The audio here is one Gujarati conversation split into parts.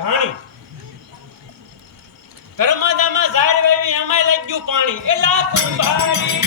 ઘાણી ધર્મદામાં ઝાર વેવી એમાંય લાગ્યું પાણી એલા કુંભારી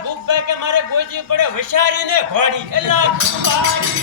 ભૂખ ભાઈ મારે ગોજી પડે વિચારીને ઘોડી એલા કુંભારી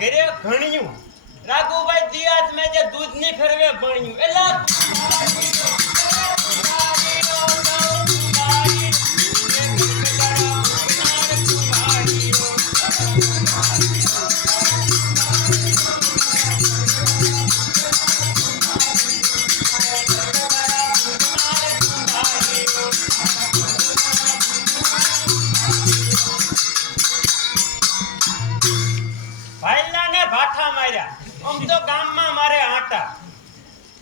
ઘરે ઘણ્યું રાઘુભાઈ દિયાત મેં જે દૂધ ની ફેરવે ભણ્યું એલા આમ તો ગામમાં મારે આટા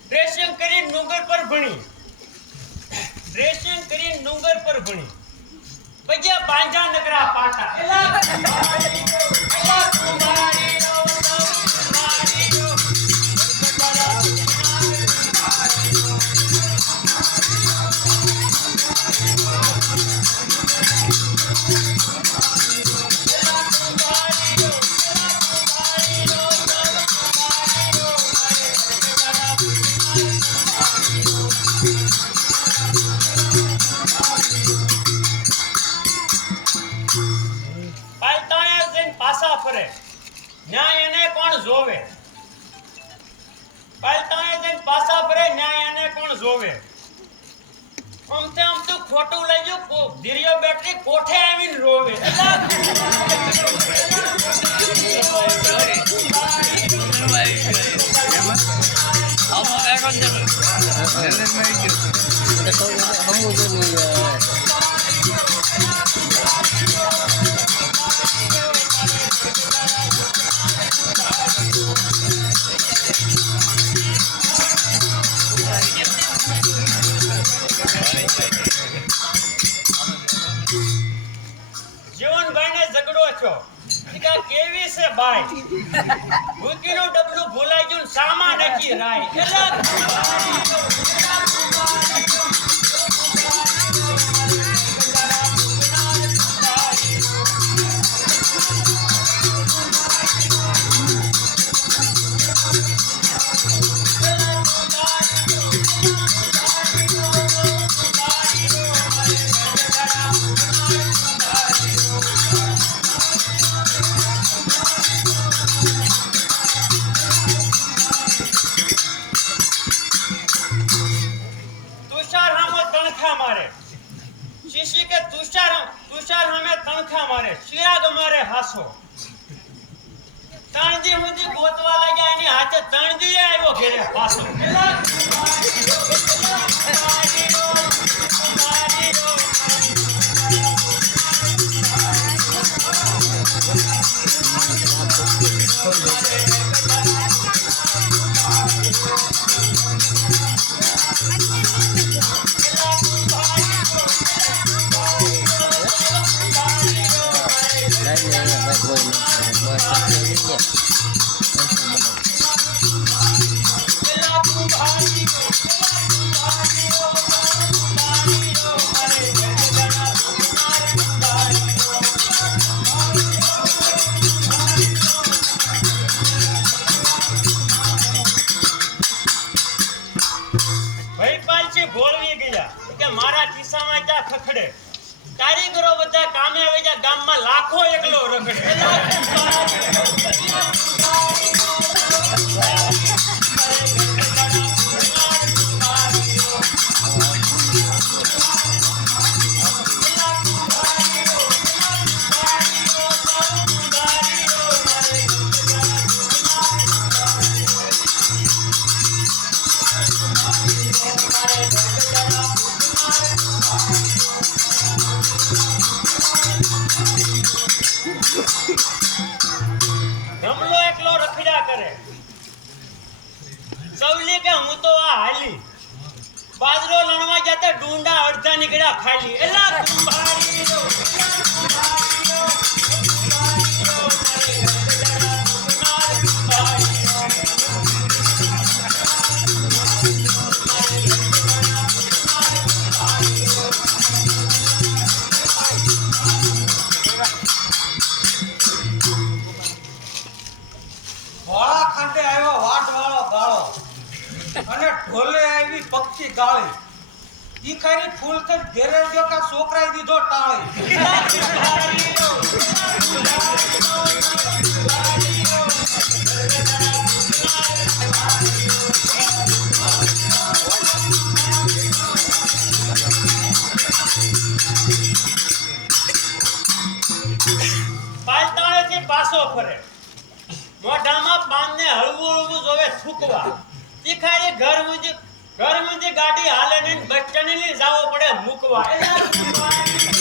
ડ્રેસિંગ કરી ડુંગર પર ભણી પછી બાંજા નગરા પાટા એલા ન્યાય એને કોણ જોવે પાલતાએ જઈને પાછા ફરે ન્યાય એને કોણ જોવે આમ તો ખોટું લઈ ગયો ધીરિયો બેટરી કોઠે આવીને રોવે કેવી છે ભાઈ ભૂકીનું ડબલું ભૂલાઈ ગયું સામાન નાખી રાય તુષાર હમે તણખા મારે શિયાગ મારે હાસો તણજી હુંજી ગોતવા લાગ્યા એની હાથે તણજી આવ્યો ઘેરે પાછો Bye. ખખડે, કારીગરો બધા કામે આવી જાય, ગામમાં લાખો એકલો રખડે. ગમલો એકલો રખડ્યા કરે, સવલી કે હું તો આ હાલી, બાજરો લણવા જતા ડુંડા અડધા નીકળ્યા ખાલી. એલા કુંભારીઓ, વાળા ખાંડે આવ્યો વાટ વાળો ગાળો અને ઢોલે આવી પક્ષી ગાળી. ઈ ખાલી ફૂલ તો ઘેરે જો કે છોકરાએ દીધો ટાળી. પાલતાળેથી પાછો ફરે, મોઢામાં પાનને હળવું હળવું જોવે થૂકવા. તીખારી ઘર મુંજી ગાડી હાલે ને બસ સ્ટેન્ડ ની જાવો પડે મૂકવા. એલા કુંભારીઓ,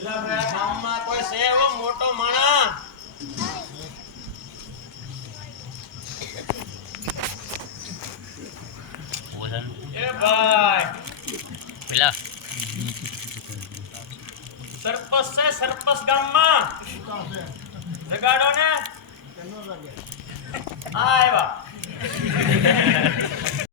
એલા ભાઈ ગામમાં કોઈ છે એવો મોટો માણસ? એ ભાઈ પેલા સરપંચ છે, સરપંચ ગામમાં જગાડો ને. આ આવ્યા.